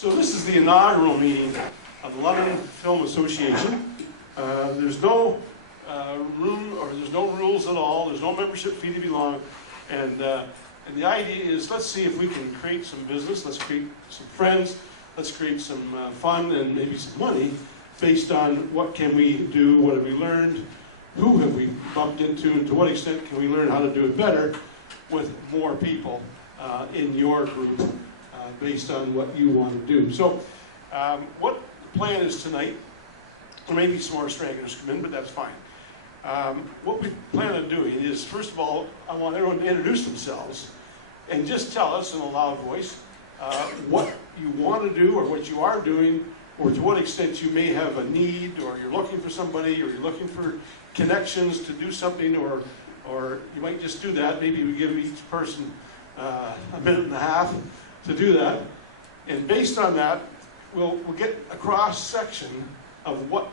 So this is the inaugural meeting of the London Film Association. There's no room, or there's no rules at all. There's no membership fee to belong. And the idea is, let's see if we can create some business. Let's create some friends. Let's create some fun and maybe some money based on what can we do, what have we learned, who have we bumped into, and to what extent can we learn how to do it better with more people in your group based on what you want to do. So what the plan is tonight, there may be some more stragglers come in, but that's fine. What we plan on doing is, first of all, I want everyone to introduce themselves and just tell us in a loud voice what you want to do or what you are doing, or to what extent you may have a need, or you're looking for somebody, or you're looking for connections to do something, or you might just do that. Maybe we give each person a minute and a half to do that. And based on that, we'll get a cross-section of what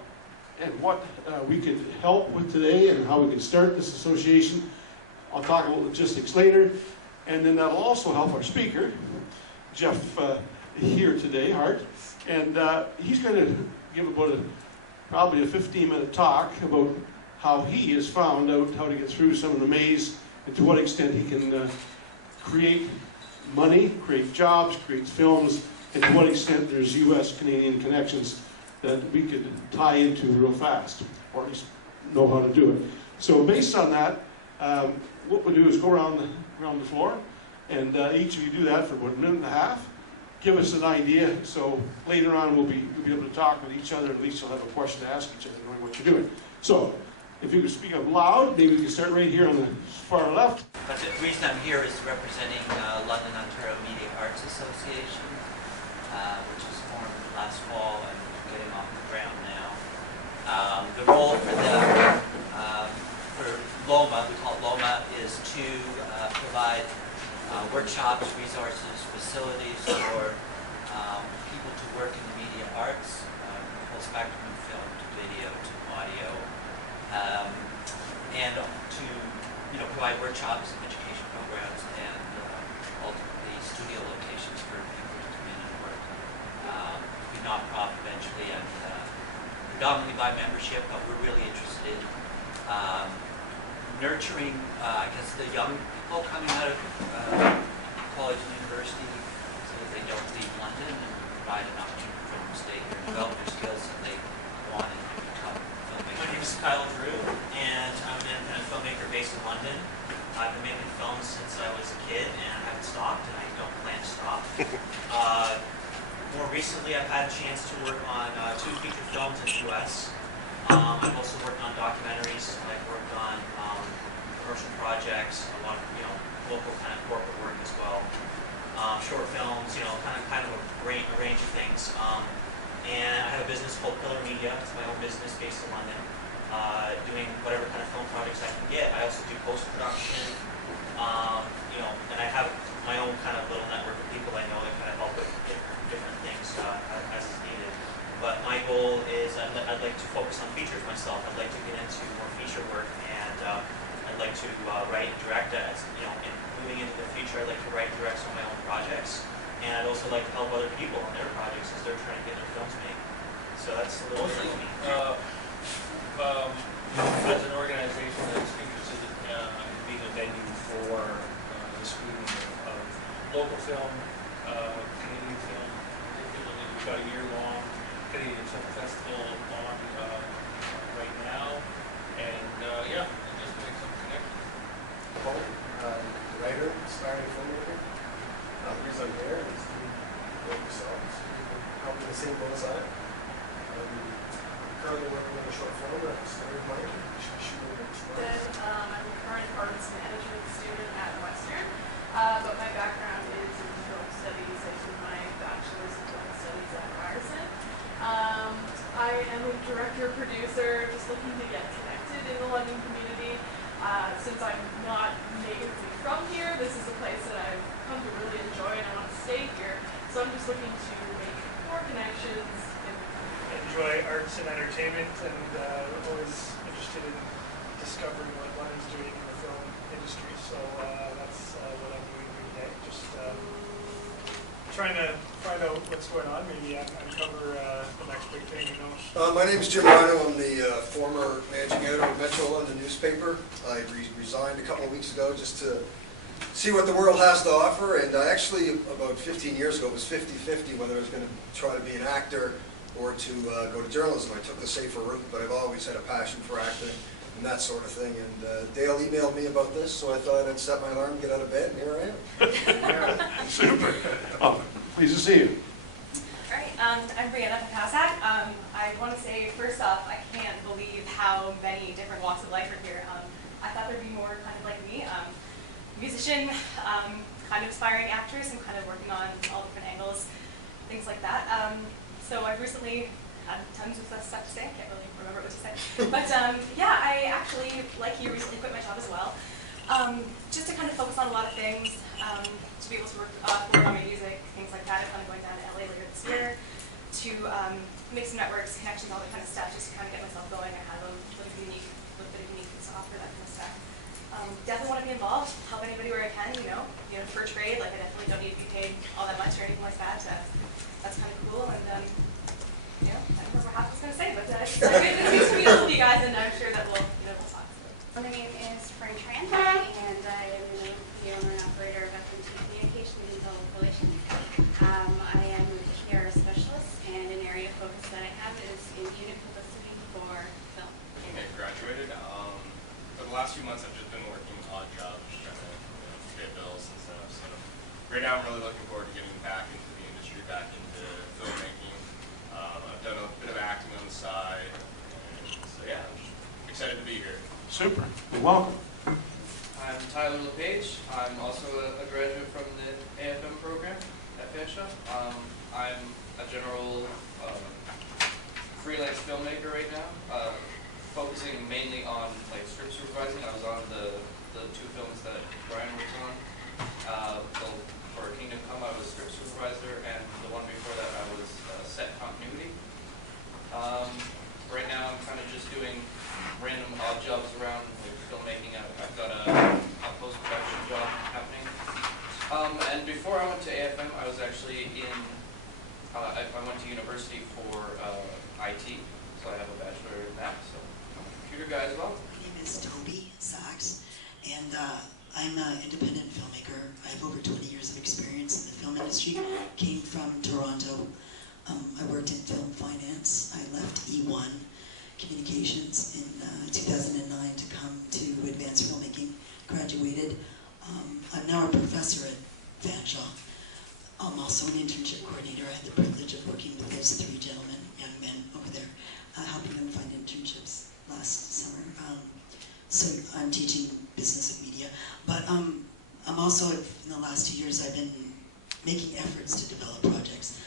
we could help with today and how we can start this association. I'll talk about logistics later. And then that'll also help our speaker, Geoff here today, Hart. And he's going to give about probably a 15-minute talk about how he has found out how to get through some of the maze and to what extent he can create money, create jobs, create films, and to what extent there's U.S.-Canadian connections that we could tie into real fast, or at least know how to do it. So based on that, what we'll do is go around the floor, and each of you do that for about a minute and a half. Give us an idea, so later on we'll be able to talk with each other, at least you'll have a question to ask each other knowing what you're doing. So, if you could speak up loud, maybe we can start right here on the far left. But the reason I'm here is representing London, Ontario Media Arts Association, which was formed last fall and getting off the ground now. The role for LOMA, we call it LOMA, is to provide workshops, resources, facilities for people to work in the media arts, the whole spectrum of film to video to audio, and to provide workshops, education programs, and ultimately studio locations for people to come in and work. Be nonprofit eventually, and predominantly by membership, but we're really interested in nurturing, I guess, the young people coming out of college and university, so that they don't leave London, and provide an opportunity for them to stay here and develop their skills that they want and become filmmakers. My name is Kyle Drew, and I'm an independent filmmaker based in London. I've been making films since I was a kid, and I haven't stopped, and I don't plan to stop. More recently, I've had a chance to work on 2 feature films in the U.S. I've also worked on documentaries. I've worked on commercial projects, a lot of local kind of corporate work as well. Short films, kind of a range of things. And I have a business called Pillar Media. It's my own business based in London, doing whatever kind of film projects I can get. I also do post-production, and I have my own kind of little network of people I know that kind of help with different things as is needed. But my goal is I'd like to focus on features myself. I'd like to get into more feature work, and I'd like to write and direct as, and moving into the future, I'd like to write and direct some of my own projects. And I'd also like to help other people on their projects as they're trying to get their films made. So that's a little bit of me. As an organization that's interested in being a venue for the screening of local film, Canadian film, particularly we've got a year-long Canadian Film Festival on right now, and just make some connections. Paul, writer, aspiring filmmaker. The reason I'm here is to work yourselves. Probably in the same boat as I. Currently working on a short film that I started mine. We should be shooting next month. I'm a current arts management student at Western, but my background is in film studies. I did my bachelor's in film studies at Ryerson. I am a director-producer, just looking to get connected in the London community. Since I'm not natively from here, this is a place that I've come to really enjoy and I want to stay here. So I'm just looking to make more connections. Enjoy arts and entertainment, and always interested in discovering what London's doing in the film industry. So that's what I'm doing every day. Just trying to find out what's going on, maybe uncover the next big thing, you know. My name is Jim Rhino. I'm the former managing editor of Metro London newspaper. I resigned a couple of weeks ago just to see what the world has to offer, and I actually, about 15 years ago, it was 50-50 whether I was going to try to be an actor or to go to journalism. I took the safer route, but I've always had a passion for acting and that sort of thing. And Dale emailed me about this, so I thought I'd set my alarm, get out of bed, and here I am. Super. Oh, pleased to see you. All right, I'm Brianna Pakasak. I want to say, first off, I can't believe how many different walks of life are here. I thought there'd be more kind of like me, musician, kind of aspiring actress, and kind of working on all different angles, things like that. So I've recently had tons of stuff to say. I can't really remember what to say. But yeah, I actually, like you, recently quit my job as well. Just to kind of focus on a lot of things, to be able to work on my music, things like that. I'm kind of going down to LA later this year to make some networks, connections, all that kind of stuff, just to kind of get myself going. I have a little bit of uniqueness to offer, that kind of stuff. Definitely want to be involved, help anybody where I can, you know, for trade. Like I definitely don't need to be paid all that much or anything like that. That's kind of cool, and you know, I don't know what I was going to say, but it's nice to meet all of you guys, and I'm sure that we'll talk. My name is Fern Tran, and I am the owner and operator of FMT Communication and Public Relations. I am a PR specialist, and an area of focus that I have is in unit publicity for film. I graduated. For the last few months, I've just been working odd jobs, just trying to pay bills and stuff. So right now, I'm really looking forward to getting back into the industry, back into filmmaking. I've done a bit of acting on the side, and so yeah, I'm just excited to be here. Super. Well, welcome. I'm Tyler LePage. I'm also a graduate from the AFM program at FASHA. I'm a general freelance filmmaker right now, focusing mainly on like script supervising. I was on the two films that Brian worked on. For Kingdom Come, I was script supervisor, and the one before that, I was set continuity. Right now, I'm kind of just doing random odd jobs around like filmmaking. I've got a post-production job happening. And before I went to AFM, I was actually I went to university for IT, so I have a bachelor in that. So I'm a computer guy as well. My name is Toby Sachs, and I'm an independent filmmaker. I have over 20 years of experience in the film industry. Came from Toronto. I worked in film finance. I left E1 Communications in 2009 to come to advanced filmmaking. Graduated. I'm now a professor at FASHA. I'm also an internship coordinator. I had the privilege of working with those three gentlemen, young men over there, helping them find internships last summer. So I'm teaching business and media, but I'm also, in the last 2 years, I've been making efforts to develop projects.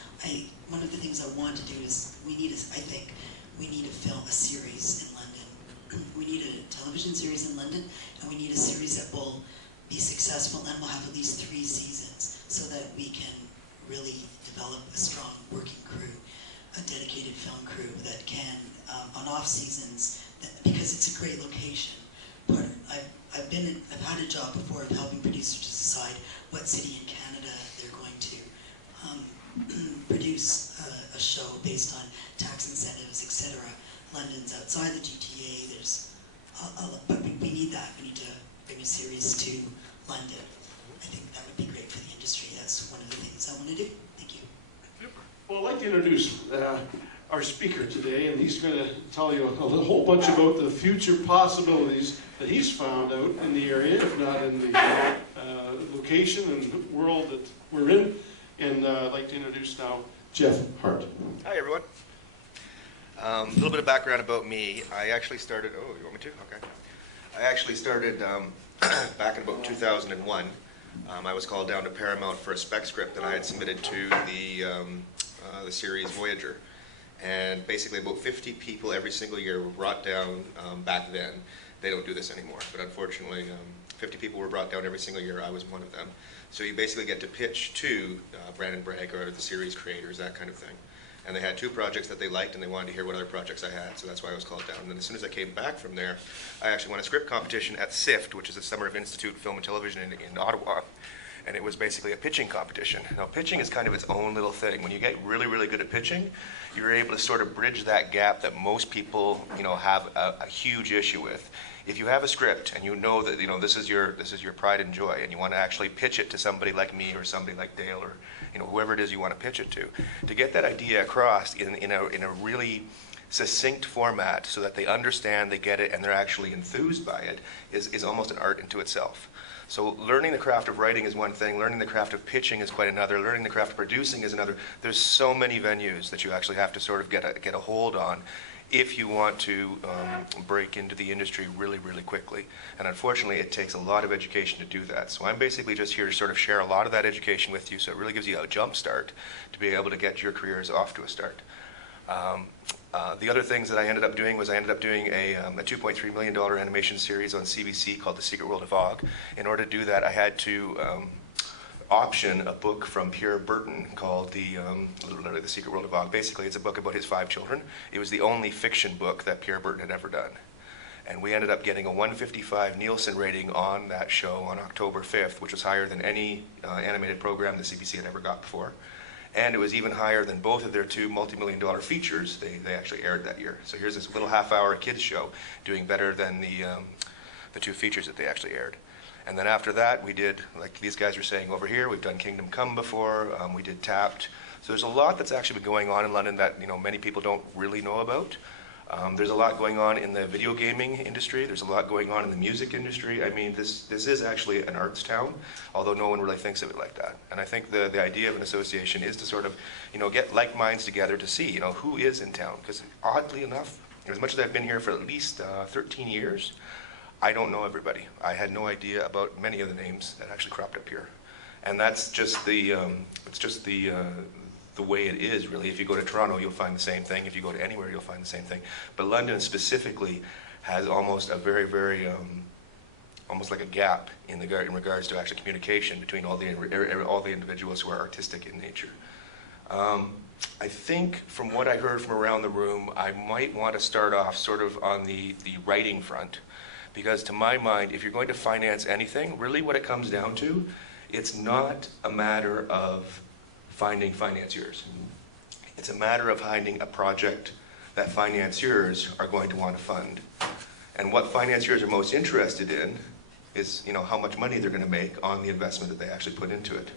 One of the things I want to do is, I think we need a series in London. We need a television series in London, and we need a series that will be successful and will have at least 3 seasons, so that we can really develop a strong working crew, a dedicated film crew that can, on off seasons, because it's a great location. I've had a job before of helping producers decide what city in Canada they're going to produce a show based on tax incentives, etc. London's outside the GTA. But we need that. We need to bring a series to London. I think that would be great for the industry. That's one of the things I want to do. Thank you. Well, I'd like to introduce our speaker today, and he's going to tell you a whole bunch about the future possibilities that he's found out in the area, if not in the location and world that we're in. And I'd like to introduce now Geoff Hart. Hi, everyone. A little bit of background about me. I actually started, oh, you want me to? Okay. I actually started back in about 2001. I was called down to Paramount for a spec script that I had submitted to the series Voyager. And basically about 50 people every single year were brought down back then. They don't do this anymore, but unfortunately 50 people were brought down every single year. I was one of them. So you basically get to pitch to Brandon Bragg or the series creators, that kind of thing. And they had 2 projects that they liked, and they wanted to hear what other projects I had, so that's why I was called down. And then as soon as I came back from there, I actually won a script competition at SIFT, which is the Summer of Institute Film and Television in Ottawa. and it was basically a pitching competition. Now, pitching is kind of its own little thing. When you get really, really good at pitching, you're able to sort of bridge that gap that most people, have a huge issue with. If you have a script and you know that this is your pride and joy, and you want to actually pitch it to somebody like me or somebody like Dale or whoever it is you want to pitch it to get that idea across in a really succinct format so that they understand, they get it, and they're actually enthused by it is almost an art into itself. So learning the craft of writing is one thing, learning the craft of pitching is quite another, learning the craft of producing is another. There's so many venues that you actually have to sort of get a hold on if you want to break into the industry really, really quickly. And unfortunately, it takes a lot of education to do that. So I'm basically just here to sort of share a lot of that education with you, so it really gives you a jump start to be able to get your careers off to a start. The other things that I ended up doing was I ended up doing a $2.3 million animation series on CBC called The Secret World of Og. In order to do that, I had to option a book from Pierre Burton called literally The Secret World of Og. Basically, it's a book about his 5 children. It was the only fiction book that Pierre Burton had ever done. And we ended up getting a 155 Nielsen rating on that show on October 5th, which was higher than any animated program the CBC had ever got before. And it was even higher than both of their 2 multi-million-dollar features they actually aired that year. So here's this little half-hour kids show doing better than the 2 features that they actually aired. And then after that, we did, like these guys are saying over here, we've done Kingdom Come before, we did Tapped. So there's a lot that's actually been going on in London that many people don't really know about. There's a lot going on in the video gaming industry. There's a lot going on in the music industry. I mean, this is actually an arts town, although no one really thinks of it like that. And I think the idea of an association is to sort of, get like minds together to see, who is in town. Because oddly enough, as much as I've been here for at least 13 years, I don't know everybody. I had no idea about many of the names that actually cropped up here. And that's just the way it is, really. If you go to Toronto, you'll find the same thing. If you go to anywhere, you'll find the same thing. But London specifically has almost a very, very, almost like a gap in regards to actual communication between all the individuals who are artistic in nature. I think from what I heard from around the room, I might want to start off sort of on the writing front. Because to my mind, if you're going to finance anything, really what it comes down to, it's not a matter of finding financiers. It's a matter of finding a project that financiers are going to want to fund. And what financiers are most interested in is, how much money they're going to make on the investment that they actually put into it.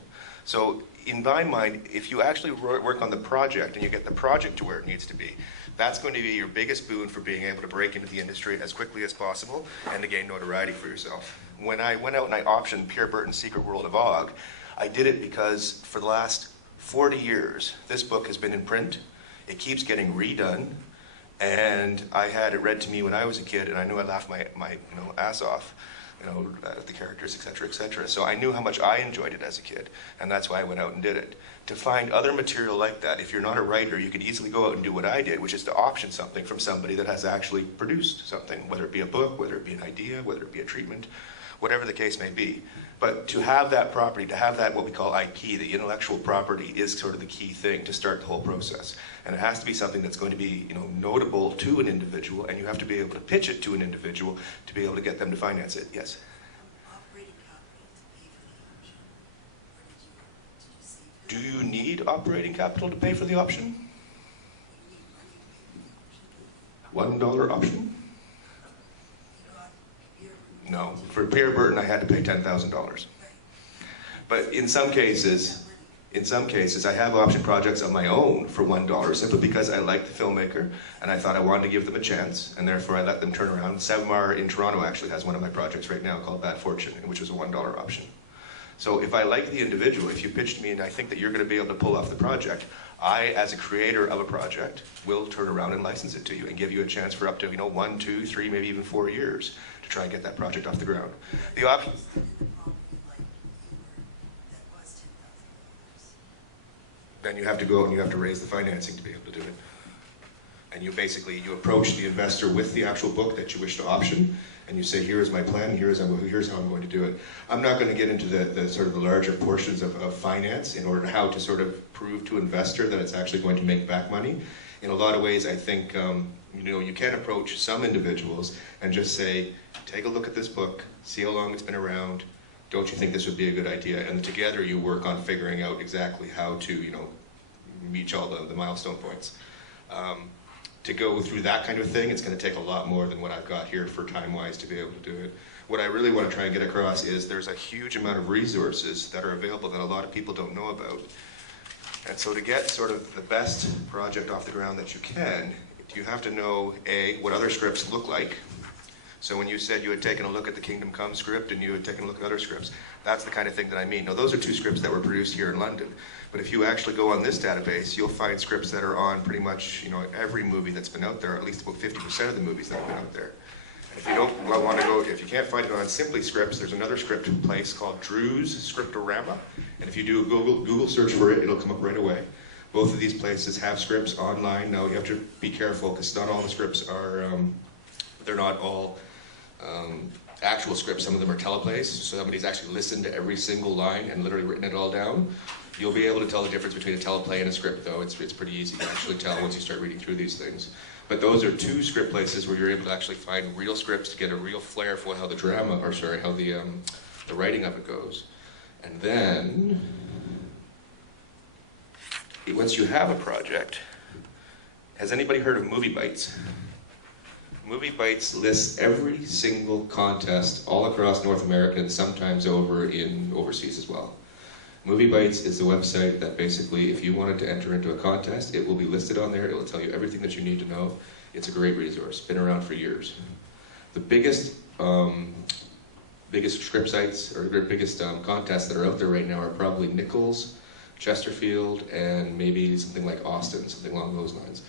So in my mind, if you actually work on the project and you get the project to where it needs to be, that's going to be your biggest boon for being able to break into the industry as quickly as possible and to gain notoriety for yourself. When I went out and I optioned Pierre Burton's Secret World of Og, I did it because for the last 40 years, this book has been in print. It keeps getting redone, and I had it read to me when I was a kid, and I knew I laughed my ass off, at the characters, etc., etc. So I knew how much I enjoyed it as a kid, and that's why I went out and did it. To find other material like that, if you're not a writer, you can easily go out and do what I did, which is to option something from somebody that has actually produced something, whether it be a book, whether it be an idea, whether it be a treatment, whatever the case may be. But to have that property, to have that what we call IP, the intellectual property, is sort of the key thing to start the whole process. And it has to be something that's going to be notable to an individual, and you have to be able to pitch it to an individual to be able to get them to finance it. Yes? Do you need operating capital to pay for the option? $1 option? No. For Pierre Burton, I had to pay $10,000. But in some cases, I have option projects of my own for $1 simply because I like the filmmaker and I thought I wanted to give them a chance, and therefore I let them turn around. Sevmar in Toronto actually has one of my projects right now called Bad Fortune, which was a $1 option. So if I like the individual, if you pitched me and I think that you're going to be able to pull off the project, I, as a creator of a project, will turn around and license it to you and give you a chance for up to 1, 2, 3, maybe even 4 years to try and get that project off the ground. The option. Then you have to go out and you have to raise the financing to be able to do it. And you approach the investor with the actual book that you wish to option, and you say, here is my plan, here's how I'm going to do it. I'm not going to get into the sort of the larger portions of finance in order to how to sort of prove to investor that it's actually going to make back money. In a lot of ways, I think you can approach some individuals and just say, take a look at this book, see how long it's been around, don't you think this would be a good idea? And together you work on figuring out exactly how to, reach all the milestone points. To go through that kind of thing, it's going to take a lot more than what I've got here for time-wise to be able to do it. What I really want to try and get across is there's a huge amount of resources that are available that a lot of people don't know about. And so to get sort of the best project off the ground that you can, you have to know, A, what other scripts look like. So when you said you had taken a look at the Kingdom Come script and you had taken a look at other scripts, that's the kind of thing that I mean. Now those are 2 scripts that were produced here in London, but if you actually go on this database, you'll find scripts that are on pretty much every movie that's been out there, at least about 50% of the movies that have been out there. And if you don't want to go, if you can't find it on Simply Scripts, there's another script place called Drew's Scriptorama, and if you do a Google search for it, it'll come up right away. Both of these places have scripts online. Now you have to be careful because not all the scripts are, they're not all actual scripts. Some of them are teleplays, so somebody's actually listened to every single line and literally written it all down. You'll be able to tell the difference between a teleplay and a script, though. It's pretty easy to actually tell once you start reading through these things. But those are 2 script places where you're able to actually find real scripts to get a real flair for how the drama, or sorry, how the writing of it goes. And then, once you have a project, has anybody heard of Movie Bites? Movie Bites lists every single contest all across North America and sometimes over in overseas as well. Movie Bites is the website that basically, if you wanted to enter into a contest, it will be listed on there. It will tell you everything that you need to know. It's a great resource. Been around for years. The biggest script sites or biggest contests that are out there right now are probably Nichols, Chesterfield, and maybe something like Austin, something along those lines.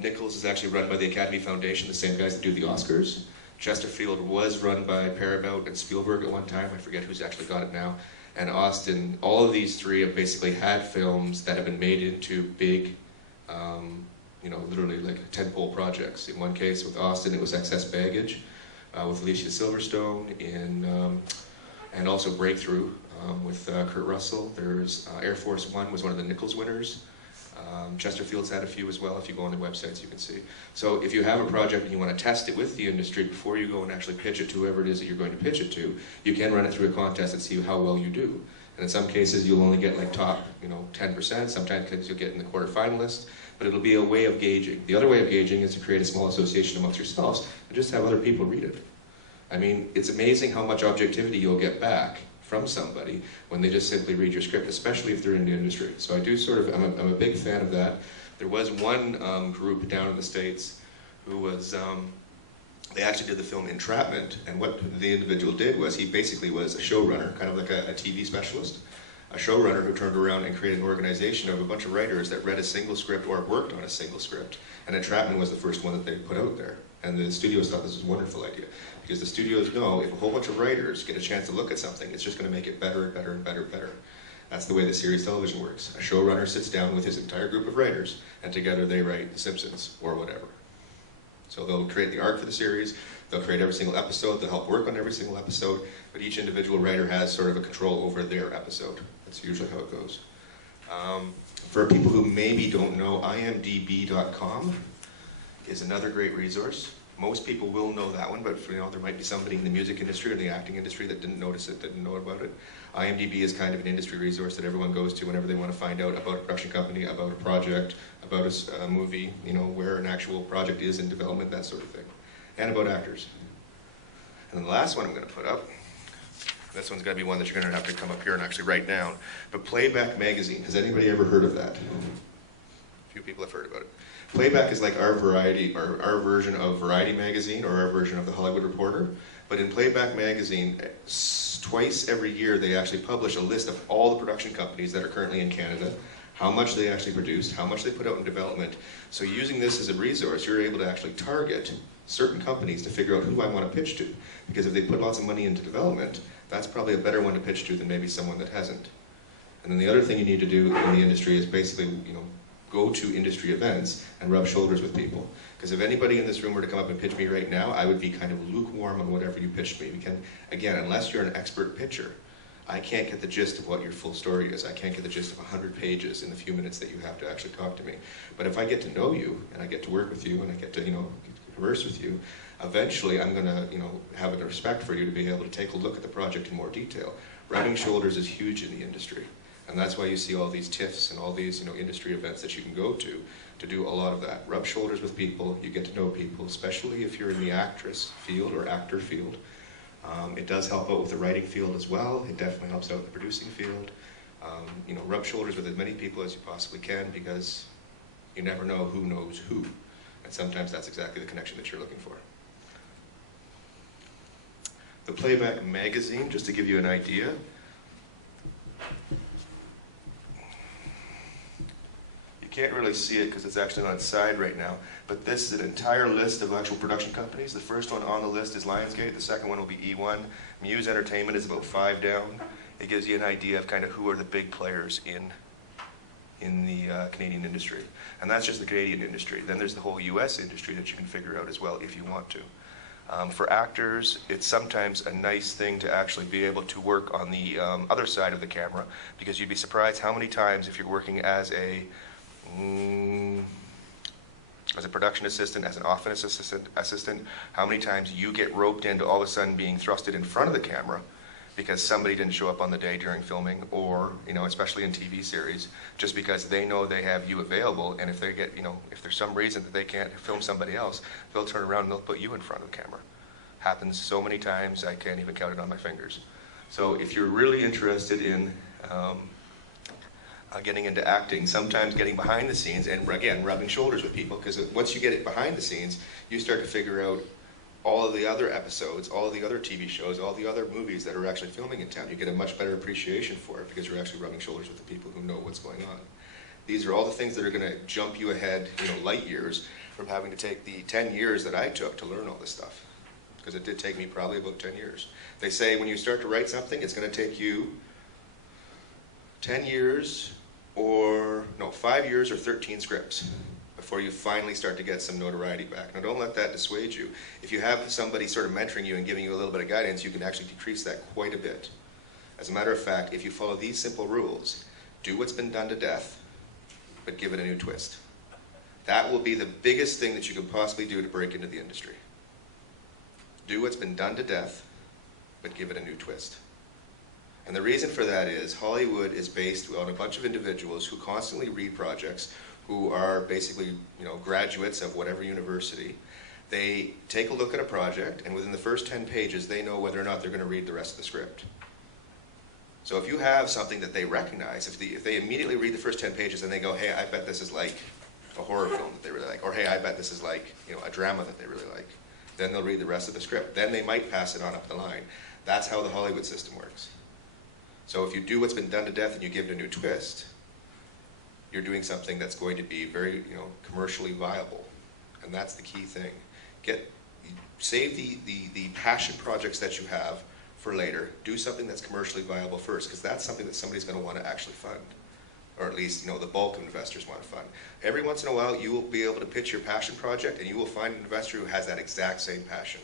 Nichols is actually run by the Academy Foundation, the same guys that do the Oscars. Chesterfield was run by Paramount and Spielberg at one time. I forget who's actually got it now. And Austin, all of these 3 have basically had films that have been made into big, literally like tentpole projects. In one case with Austin, it was Excess Baggage with Alicia Silverstone, and also Breakthrough with Kurt Russell. There's Air Force One was one of the Nichols winners. Chesterfield's had a few as well. If you go on the websites, you can see. So if you have a project and you want to test it with the industry before you go and actually pitch it to whoever it is that you're going to pitch it to, you can run it through a contest and see how well you do. And in some cases, you'll only get like top, 10%. Sometimes you'll get in the quarterfinalists, but it'll be a way of gauging. The other way of gauging is to create a small association amongst yourselves and just have other people read it. I mean, it's amazing how much objectivity you'll get back from somebody when they just simply read your script, especially if they're in the industry. So I do I'm a big fan of that. There was one group down in the States who was, they actually did the film Entrapment, and what the individual did was he basically was a showrunner, kind of like a TV specialist, a showrunner who turned around and created an organization of a bunch of writers that read a single script or worked on a single script, and Entrapment was the first one that they put out there. And the studios thought this was a wonderful idea, because the studios know if a whole bunch of writers get a chance to look at something, it's just going to make it better and better and better and better. That's the way the series television works. A showrunner sits down with his entire group of writers, and together they write The Simpsons, or whatever. So they'll create the arc for the series, they'll create every single episode, they'll help work on every single episode, but each individual writer has sort of a control over their episode. That's usually how it goes. For people who maybe don't know, imdb.com is another great resource. Most people will know that one, but there might be somebody in the music industry or the acting industry that didn't notice it, didn't know about it. IMDb is kind of an industry resource that everyone goes to whenever they want to find out about a production company, about a project, about a movie, where an actual project is in development, that sort of thing, and about actors. And then the last one I'm going to put up, this one's going to be one that you're going to have to come up here and actually write down, but Playback Magazine. Has anybody ever heard of that? A few people have heard about it. Playback is like our our version of Variety magazine, or our version of the Hollywood Reporter. But in Playback magazine, twice every year they actually publish a list of all the production companies that are currently in Canada, how much they actually produced, how much they put out in development. So using this as a resource, you're able to actually target certain companies to figure out who I want to pitch to. Because if they put lots of money into development, that's probably a better one to pitch to than maybe someone that hasn't. And then the other thing you need to do in the industry is basically, go to industry events and rub shoulders with people. Because if anybody in this room were to come up and pitch me right now, I would be kind of lukewarm on whatever you pitched me. Again, unless you're an expert pitcher, I can't get the gist of what your full story is. I can't get the gist of 100 pages in the few minutes that you have to actually talk to me. But if I get to know you, and I get to work with you, and I get to, converse with you, eventually I'm going to, have a respect for you to be able to take a look at the project in more detail. Rubbing shoulders is huge in the industry, and that's why you see all these TIFFs and all these, industry events that you can go to do a lot of that. Rub shoulders with people, you get to know people, especially if you're in the actress field or actor field. It does help out with the writing field as well. It definitely helps out in the producing field. Rub shoulders with as many people as you possibly can, because you never know who knows who. And sometimes that's exactly the connection that you're looking for. The Playback magazine, just to give you an idea. You can't really see it because it's actually on its side right now, but this is an entire list of actual production companies. The first one on the list is Lionsgate, the second one will be E1. Muse Entertainment is about 5 down. It gives you an idea of kind of who are the big players in the Canadian industry. And that's just the Canadian industry. Then there's the whole US industry that you can figure out as well if you want to. For actors, it's sometimes a nice thing to actually be able to work on the other side of the camera, because you'd be surprised how many times, if you're working as a production assistant, as an office assistant, how many times you get roped into all of a sudden being thrusted in front of the camera because somebody didn't show up on the day during filming, or, especially in TV series, just because they know they have you available, and if they get, if there's some reason that they can't film somebody else, they'll turn around and they'll put you in front of the camera. Happens so many times, I can't even count it on my fingers. So if you're really interested in getting into acting, sometimes getting behind the scenes, and again, rubbing shoulders with people, because once you get it behind the scenes, you start to figure out all of the other episodes, all of the other TV shows, all the other movies that are actually filming in town. You get a much better appreciation for it because you're actually rubbing shoulders with the people who know what's going on. These are all the things that are going to jump you ahead, light years from having to take the 10 years that I took to learn all this stuff. Because it did take me probably about 10 years. They say when you start to write something, it's going to take you 10 years or, no, 5 years or 13 scripts before you finally start to get some notoriety back. Now, don't let that dissuade you. If you have somebody sort of mentoring you and giving you a little bit of guidance, you can actually decrease that quite a bit. As a matter of fact, if you follow these simple rules, do what's been done to death, but give it a new twist. That will be the biggest thing that you can possibly do to break into the industry. Do what's been done to death, but give it a new twist. And the reason for that is Hollywood is based on a bunch of individuals who constantly read projects, who are basically, graduates of whatever university. They take a look at a project, and within the first 10 pages, they know whether or not they're going to read the rest of the script. So if you have something that they recognize, if they immediately read the first 10 pages and they go, hey, I bet this is like a horror film that they really like, or hey, I bet this is like, a drama that they really like, then they'll read the rest of the script. Then they might pass it on up the line. That's how the Hollywood system works. So if you do what's been done to death and you give it a new twist, you're doing something that's going to be very, commercially viable. And that's the key thing. Save the passion projects that you have for later. Do something that's commercially viable first, because that's something that somebody's going to want to actually fund. Or at least, the bulk of investors want to fund. Every once in a while, you will be able to pitch your passion project, and you will find an investor who has that exact same passion.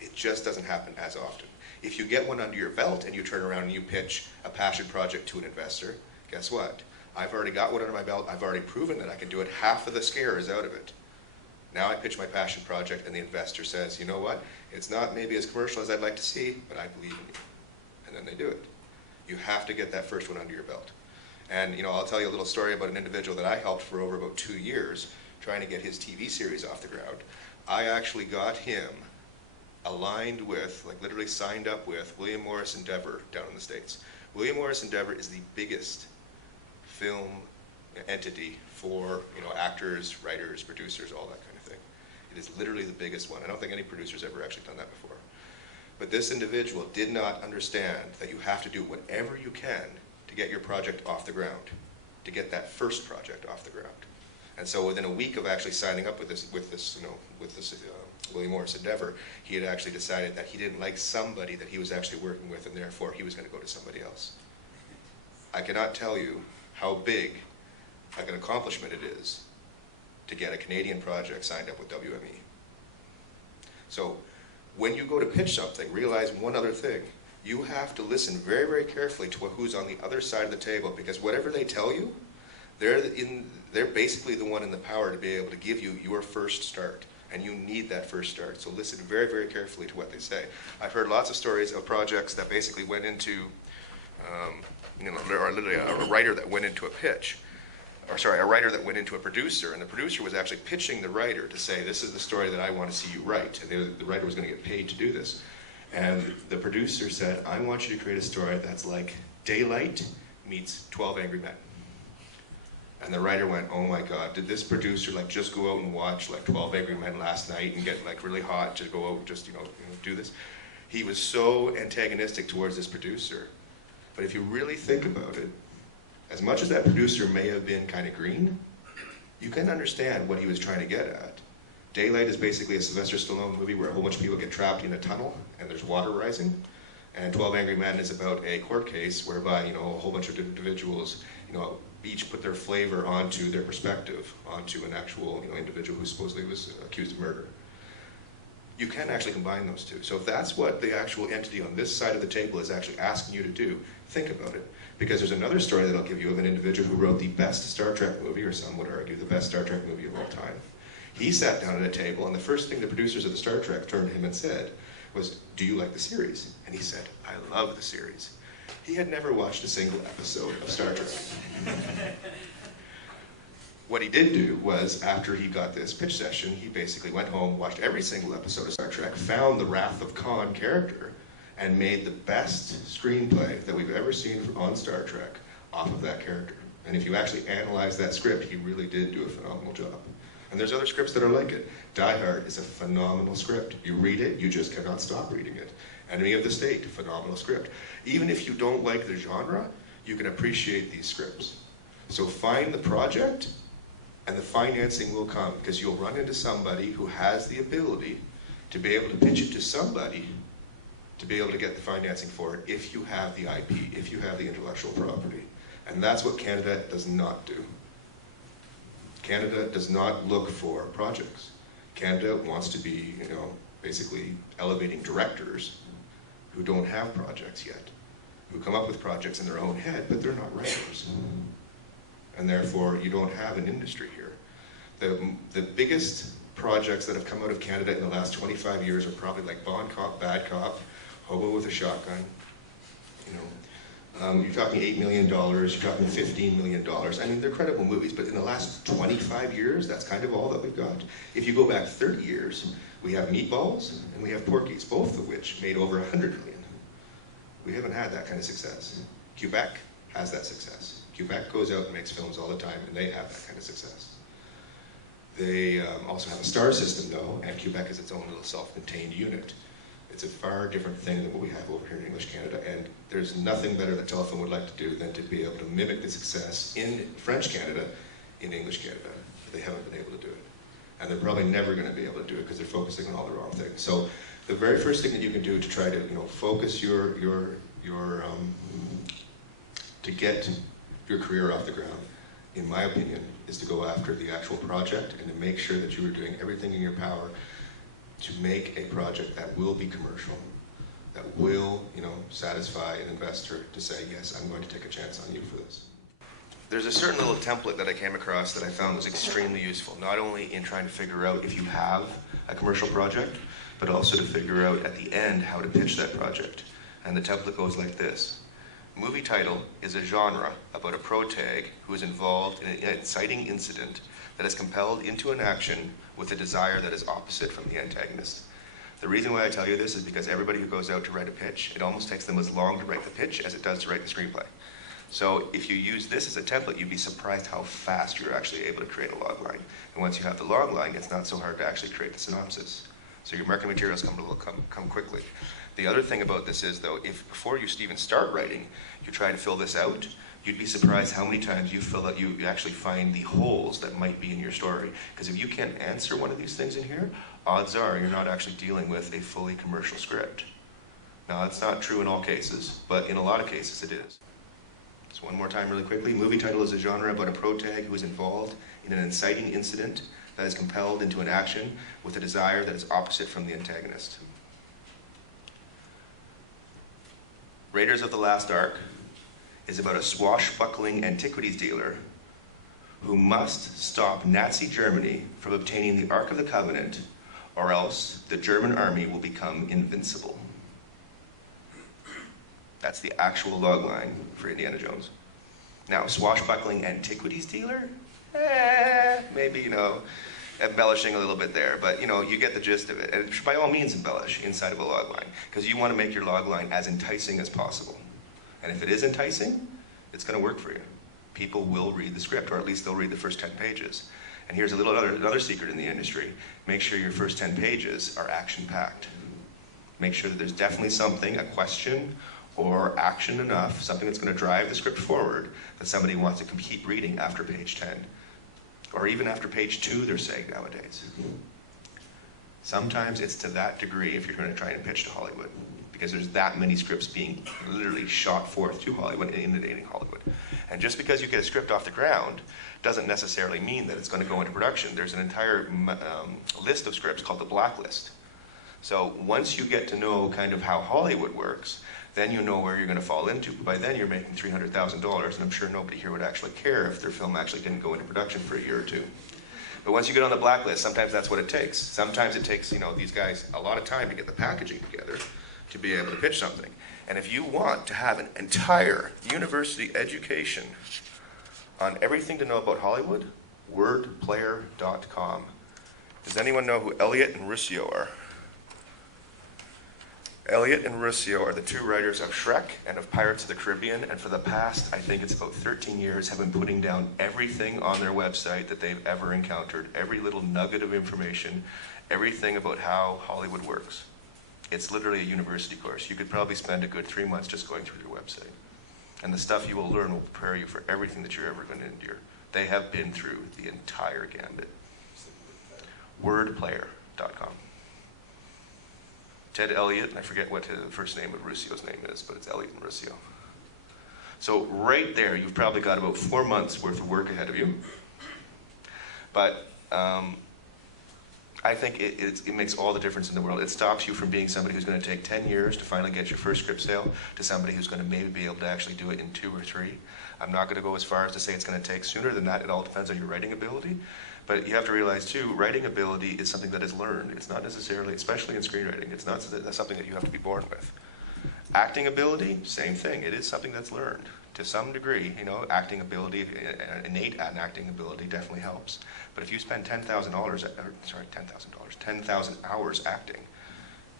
It just doesn't happen as often. If you get one under your belt and you turn around and you pitch a passion project to an investor, guess what? I've already got one under my belt. I've already proven that I can do it. Half of the scare is out of it. Now I pitch my passion project and the investor says, you know what? It's not maybe as commercial as I'd like to see, but I believe in you. And then they do it. You have to get that first one under your belt. And I'll tell you a little story about an individual that I helped for over about 2 years trying to get his TV series off the ground. I actually got him aligned with, like literally signed up with, William Morris Endeavor down in the States. William Morris Endeavor is the biggest film entity for actors, writers, producers, all that kind of thing. It is literally the biggest one. I don't think any producer's ever actually done that before. But this individual did not understand that you have to do whatever you can to get your project off the ground, to get that first project off the ground. And so within a week of actually signing up with this William Morris Endeavor, he had actually decided that he didn't like somebody that he was actually working with, and therefore he was going to go to somebody else. I cannot tell you how big like an accomplishment it is to get a Canadian project signed up with WME. So when you go to pitch something, realize one other thing. You have to listen very, very carefully to who's on the other side of the table, because whatever they tell you, they're basically the one in the power to be able to give you your first start. And you need that first start. So listen very, very carefully to what they say. I've heard lots of stories of projects that basically went into, or literally a writer that went into a pitch, or sorry, a writer that went into a producer, and the producer was actually pitching the writer to say, this is the story that I want to see you write. And the writer was going to get paid to do this. And the producer said, I want you to create a story that's like Daylight meets 12 Angry Men. And the writer went, oh my God, did this producer like just go out and watch like 12 Angry Men last night and get like really hot to go out and just, do this? He was so antagonistic towards this producer. But if you really think about it, as much as that producer may have been kind of green, you can understand what he was trying to get at. Daylight is basically a Sylvester Stallone movie where a whole bunch of people get trapped in a tunnel and there's water rising. And 12 Angry Men is about a court case whereby, a whole bunch of individuals, each put their flavor onto their perspective, onto an actual individual who supposedly was accused of murder. You can actually combine those two. So if that's what the actual entity on this side of the table is actually asking you to do, think about it. Because there's another story that I'll give you of an individual who wrote the best Star Trek movie, or some would argue the best Star Trek movie of all time. He sat down at a table, and the first thing the producers of the Star Trek turned to him and said was, do you like the series? And he said, I love the series. He had never watched a single episode of Star Trek. What he did do was, after he got this pitch session, he basically went home, watched every single episode of Star Trek, found the Wrath of Khan character, and made the best screenplay that we've ever seen on Star Trek off of that character. And if you actually analyze that script, he really did do a phenomenal job. And there's other scripts that are like it. Die Hard is a phenomenal script. You read it, you just cannot stop reading it. Enemy of the State, phenomenal script. Even if you don't like the genre, you can appreciate these scripts. So find the project, and the financing will come, because you'll run into somebody who has the ability to be able to pitch it to somebody to be able to get the financing for it if you have the IP, if you have the intellectual property. And that's what Canada does not do. Canada does not look for projects. Canada wants to be, basically elevating directors who don't have projects yet, who come up with projects in their own head, but they're not writers. And therefore, you don't have an industry here. The biggest projects that have come out of Canada in the last 25 years are probably like Bon Cop, Bad Cop, Hobo with a Shotgun. You're talking $8 million, you're talking $15 million. I mean, they're credible movies, but in the last 25 years, that's kind of all that we've got. If you go back 30 years, we have Meatballs and we have Porky's, both of which made over $100 million. We haven't had that kind of success. Quebec has that success. Quebec goes out and makes films all the time, and they have that kind of success. They also have a star system, though, and Quebec is its own little self-contained unit. It's a far different thing than what we have over here in English Canada, and there's nothing better that Telefilm would like to do than to be able to mimic the success in French Canada in English Canada. But they haven't been able to do it. And they're probably never going to be able to do it because they're focusing on all the wrong things. So the very first thing that you can do to try to focus to get your career off the ground, in my opinion, is to go after the actual project and to make sure that you are doing everything in your power to make a project that will be commercial, that will, satisfy an investor to say, yes, I'm going to take a chance on you for this. There's a certain little template that I came across that I found was extremely useful, not only in trying to figure out if you have a commercial project, but also to figure out at the end how to pitch that project. And the template goes like this. Movie title is a genre about a protag who is involved in an inciting incident that is compelled into an action with a desire that is opposite from the antagonist. The reason why I tell you this is because everybody who goes out to write a pitch, it almost takes them as long to write the pitch as it does to write the screenplay. So if you use this as a template, you'd be surprised how fast you're actually able to create a log line. And once you have the log line, it's not so hard to actually create the synopsis. So your marketing materials come quickly. The other thing about this is, though, if before you even start writing, you try to fill this out, you'd be surprised how many times you actually find the holes that might be in your story. Because if you can't answer one of these things in here, odds are you're not actually dealing with a fully commercial script. Now, that's not true in all cases, but in a lot of cases it is. So one more time really quickly. Movie title is a genre about a protag who is involved in an inciting incident that is compelled into an action with a desire that is opposite from the antagonist. Raiders of the Lost Ark is about a swashbuckling antiquities dealer who must stop Nazi Germany from obtaining the Ark of the Covenant or else the German army will become invincible. That's the actual log line for Indiana Jones. Now, swashbuckling antiquities dealer? Maybe, you know, embellishing a little bit there, but you know, you get the gist of it. And by all means embellish inside of a log line, because you want to make your log line as enticing as possible. And if it is enticing, it's going to work for you. People will read the script, or at least they'll read the first 10 pages. And here's another secret in the industry. Make sure your first 10 pages are action-packed. Make sure that there's definitely something, a question, or action enough, something that's going to drive the script forward, that somebody wants to keep reading after page 10. Or even after page 2, they're saying nowadays. Sometimes it's to that degree if you're going to try and pitch to Hollywood, because there's that many scripts being literally shot forth to Hollywood and inundating Hollywood. And just because you get a script off the ground doesn't necessarily mean that it's going to go into production. There's an entire list of scripts called the blacklist. So once you get to know kind of how Hollywood works, then you know where you're going to fall into. By then you're making $300,000, and I'm sure nobody here would actually care if their film actually didn't go into production for a year or two. But once you get on the blacklist, sometimes that's what it takes. Sometimes it takes, you know, these guys a lot of time to get the packaging together to be able to pitch something. And if you want to have an entire university education on everything to know about Hollywood, wordplayer.com. Does anyone know who Elliot and Ruscio are? Elliot and Ruscio are the two writers of Shrek and of Pirates of the Caribbean, and for the past, I think it's about 13 years, have been putting down everything on their website that they've ever encountered, every little nugget of information, everything about how Hollywood works. It's literally a university course. You could probably spend a good 3 months just going through their website. And the stuff you will learn will prepare you for everything that you're ever going to endure. They have been through the entire gambit. Wordplayer.com. Ted Elliott, and I forget what the first name of Ruscio's name is, but it's Elliott and Ruscio. So right there, you've probably got about 4 months worth of work ahead of you. But I think it makes all the difference in the world. It stops you from being somebody who's going to take 10 years to finally get your first script sale to somebody who's going to maybe be able to actually do it in 2 or 3. I'm not going to go as far as to say it's going to take sooner than that. It all depends on your writing ability. But you have to realize, too, writing ability is something that is learned. It's not necessarily, especially in screenwriting, it's not something that you have to be born with. Acting ability, same thing. It is something that's learned. To some degree, you know, acting ability, innate acting ability definitely helps. But if you spend $10,000 hours acting,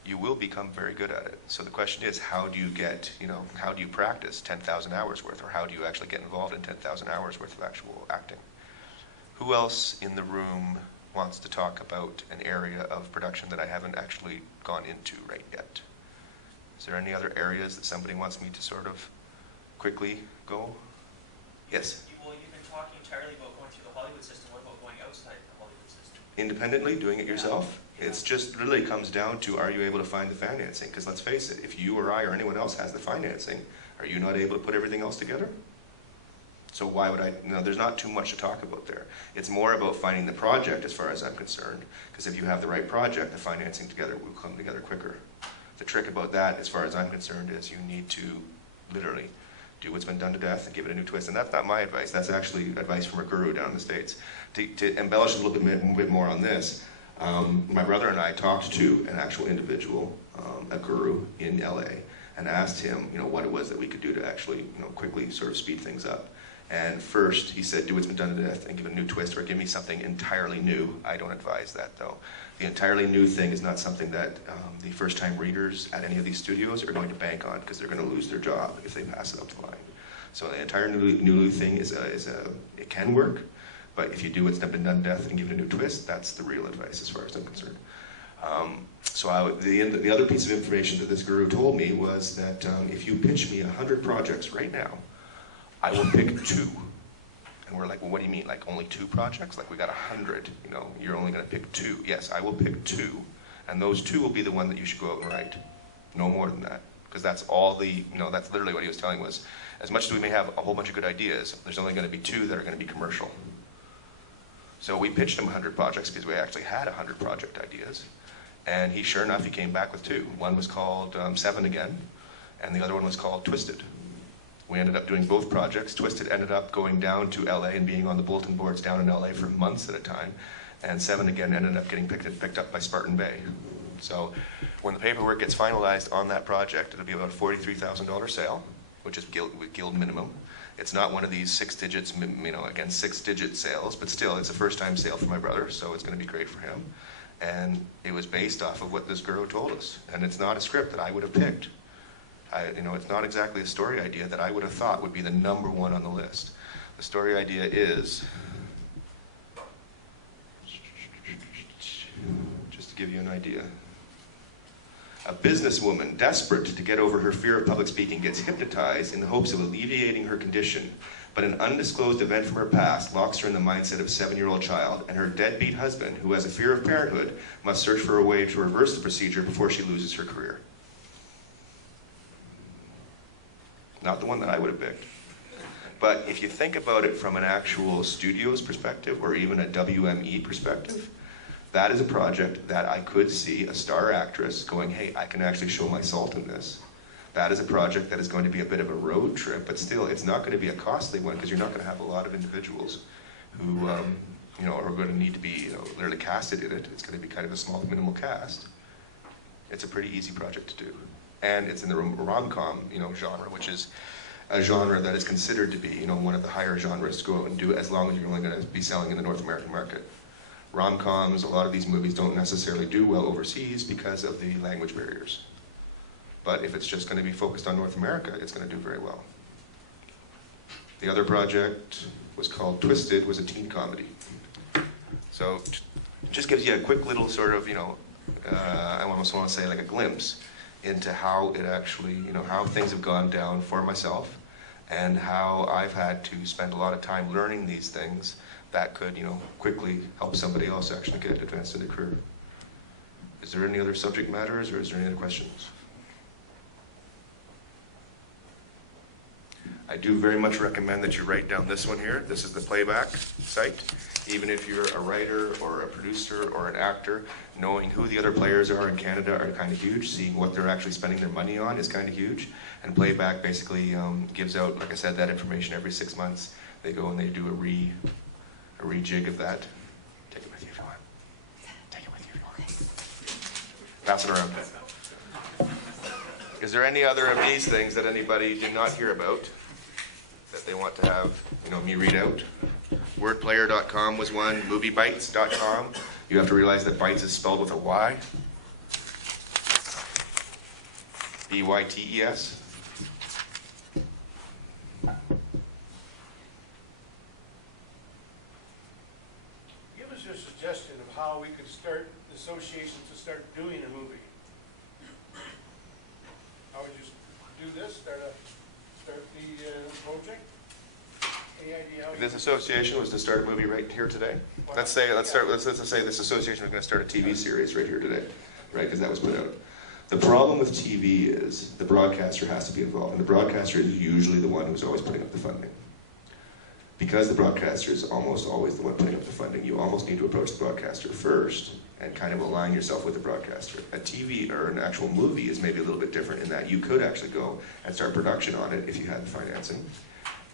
you will become very good at it. So the question is, how do you get, you know, how do you practice 10,000 hours worth, or how do you actually get involved in 10,000 hours worth of actual acting? Who else in the room wants to talk about an area of production that I haven't actually gone into right yet? Is there any other areas that somebody wants me to sort of quickly go? Yes? Well, you've been talking entirely about going through the Hollywood system. What about going outside the Hollywood system? Independently, doing it yourself? Yeah. It's just really comes down to, are you able to find the financing? Because let's face it, if you or I or anyone else has the financing, are you not able to put everything else together? So why would I, there's not too much to talk about there. It's more about finding the project as far as I'm concerned, because if you have the right project, the financing together will come together quicker. The trick about that, as far as I'm concerned, is you need to literally do what's been done to death and give it a new twist. And that's not my advice, that's actually advice from a guru down in the States. To embellish a little bit more on this, my brother and I talked to an actual individual, a guru in LA, and asked him, what it was that we could do to actually, quickly sort of speed things up. And first, he said, do what's been done to death and give it a new twist, or give me something entirely new. I don't advise that, though. The entirely new thing is not something that the first-time readers at any of these studios are going to bank on, because they're going to lose their job if they pass it up the line. So the entire new thing it can work, but if you do what's been done to death and give it a new twist, that's the real advice as far as I'm concerned. The other piece of information that this guru told me was that if you pitch me 100 projects right now, I will pick 2. And we're like, well, what do you mean? Like only 2 projects? Like we got 100, you're only going to pick 2. Yes, I will pick 2. And those 2 will be the one that you should go out and write. No more than that. Because that's all that's literally what he was telling was, as much as we may have a whole bunch of good ideas, there's only going to be 2 that are going to be commercial. So we pitched him 100 projects because we actually had 100 project ideas. And sure enough, he came back with 2. One was called 7 Again, and the other one was called Twisted. We ended up doing both projects. Twisted ended up going down to LA and being on the bulletin boards down in LA for months at a time. and 7 again ended up getting picked up by Spartan Bay. So when the paperwork gets finalized on that project, it'll be about a $43,000 sale, which is guild minimum. It's not one of these 6 digits, you know, again, 6-digit sales, but still, it's a first-time sale for my brother, so it's going to be great for him. And it was based off of what this girl told us, and it's not a script that I would have picked. You know, it's not exactly a story idea that I would have thought would be the #1 on the list. The story idea is, just to give you an idea, a businesswoman desperate to get over her fear of public speaking gets hypnotized in the hopes of alleviating her condition, but an undisclosed event from her past locks her in the mindset of a 7-year-old child, and her deadbeat husband, who has a fear of parenthood, must search for a way to reverse the procedure before she loses her career. Not the one that I would have picked. But if you think about it from an actual studio's perspective, or even a WME perspective, that is a project that I could see a star actress going, hey, I can actually show my salt in this. That is a project that is going to be a bit of a road trip, but still, it's not going to be a costly one, because you're not going to have a lot of individuals who you know, are going to need to be, you know, literally casted in it. It's going to be kind of a small, minimal cast. It's a pretty easy project to do. And it's in the rom-com, you know, genre, which is a genre that is considered to be, you know, one of the higher genres to go out and do, as long as you're only going to be selling in the North American market. Rom-coms, a lot of these movies don't necessarily do well overseas because of the language barriers. But if it's just going to be focused on North America, it's going to do very well. The other project was called Twisted, was a teen comedy. So it just gives you a quick little sort of, you know, I almost want to say like a glimpse into how it actually, you know, how things have gone down for myself, and how I've had to spend a lot of time learning these things that could, you know, quickly help somebody else actually get advanced in their career. Is there any other subject matters, or is there any other questions? I do very much recommend that you write down this one here. This is the playback site. Even if you're a writer or a producer or an actor, knowing who the other players are in Canada are kind of huge. Seeing what they're actually spending their money on is kind of huge. And playback basically gives out, like I said, that information every 6 months. They go and they do a rejig of that. Take it with you if you want. Take it with you if you want. Pass it around. Is there any other of these things that anybody did not hear about that they want to have, you know, me read out? Wordplayer.com was one. Moviebytes.com. You have to realize that Bytes is spelled with a Y. B-Y-T-E-S. Give us your suggestion of how we could start the association to start doing a movie. How would you do this? Start the project? Any idea how? This association was to start a movie right here today. Let's say this association was going to start a TV series right here today, right? Because that was put out. The problem with TV is the broadcaster has to be involved, and the broadcaster is usually the one who's always putting up the funding. Because the broadcaster is almost always the one putting up the funding, you almost need to approach the broadcaster first and kind of align yourself with the broadcaster. A TV or an actual movie is maybe a little bit different in that you could actually go and start production on it if you had the financing,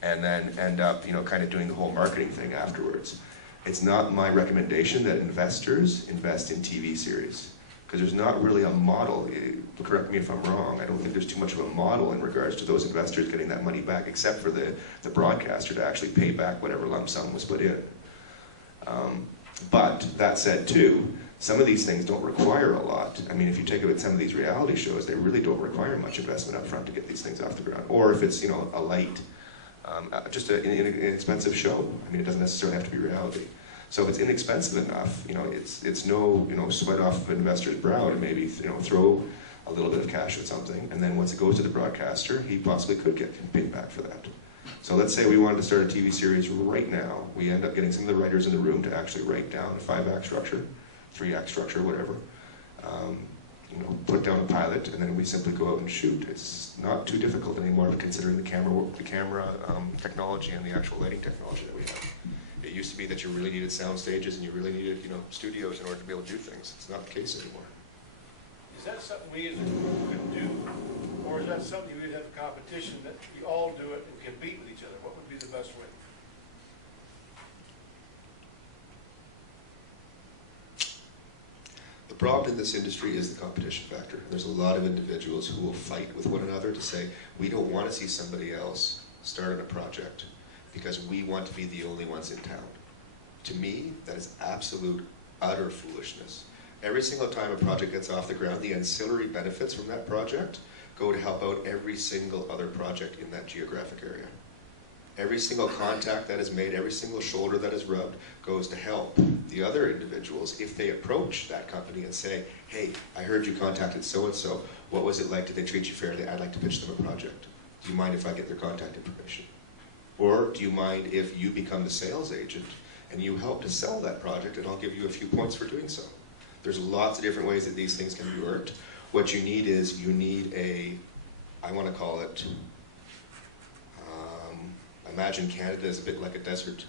and then end up, you know, kind of doing the whole marketing thing afterwards. It's not my recommendation that investors invest in TV series, because there's not really a model. Correct me if I'm wrong, I don't think there's too much of a model in regards to those investors getting that money back, except for the broadcaster to actually pay back whatever lump sum was put in. But that said too, some of these things don't require a lot. I mean, if you take a look at some of these reality shows, they really don't require much investment up front to get these things off the ground. Or if it's, you know, a light, just an inexpensive show. I mean, it doesn't necessarily have to be reality. So if it's inexpensive enough, you know, it's no, you know, sweat off an investor's brow to maybe, you know, throw a little bit of cash at something, and then once it goes to the broadcaster, he possibly could get paid back for that. So let's say we wanted to start a TV series right now. We end up getting some of the writers in the room to actually write down a 5-act structure, 3-act structure, whatever. You know, put down a pilot, and then we simply go out and shoot. It's not too difficult anymore, considering the camera technology and the actual lighting technology that we have. It used to be that you really needed sound stages and you really needed, you know, studios in order to be able to do things. It's not the case anymore. Is that something we as a group could do, or is that something we'd have a competition that we all do it and compete with each other? What would be the best way? problem in this industry is the competition factor. There's a lot of individuals who will fight with one another to say, we don't want to see somebody else start on a project because we want to be the only ones in town. To me, that is absolute, utter foolishness. Every single time a project gets off the ground, the ancillary benefits from that project go to help out every single other project in that geographic area. Every single contact that is made, every single shoulder that is rubbed goes to help the other individuals if they approach that company and say, hey, I heard you contacted so-and-so. What was it like? Did they treat you fairly? I'd like to pitch them a project. Do you mind if I get their contact information? Or do you mind if you become the sales agent and you help to sell that project and I'll give you a few points for doing so? There's lots of different ways that these things can be worked. What you need is, you need a, I want to call it, imagine Canada is a bit like a desert.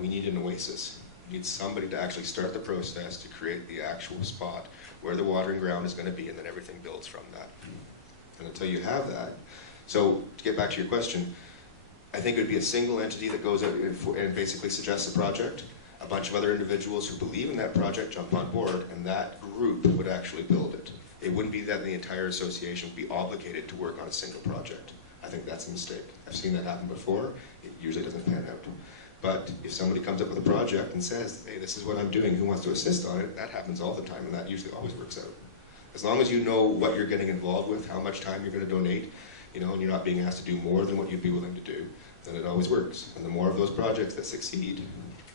We need an oasis. We need somebody to actually start the process to create the actual spot where the watering ground is going to be, and then everything builds from that. And until you have that, so to get back to your question, I think it would be a single entity that goes out and basically suggests a project. A bunch of other individuals who believe in that project jump on board, and that group would actually build it. It wouldn't be that the entire association would be obligated to work on a single project. I think that's a mistake. I've seen that happen before. It usually doesn't pan out. But if somebody comes up with a project and says, hey, this is what I'm doing, who wants to assist on it, that happens all the time, and that usually always works out. As long as you know what you're getting involved with, how much time you're going to donate, and you're not being asked to do more than what you'd be willing to do, then it always works. And the more of those projects that succeed,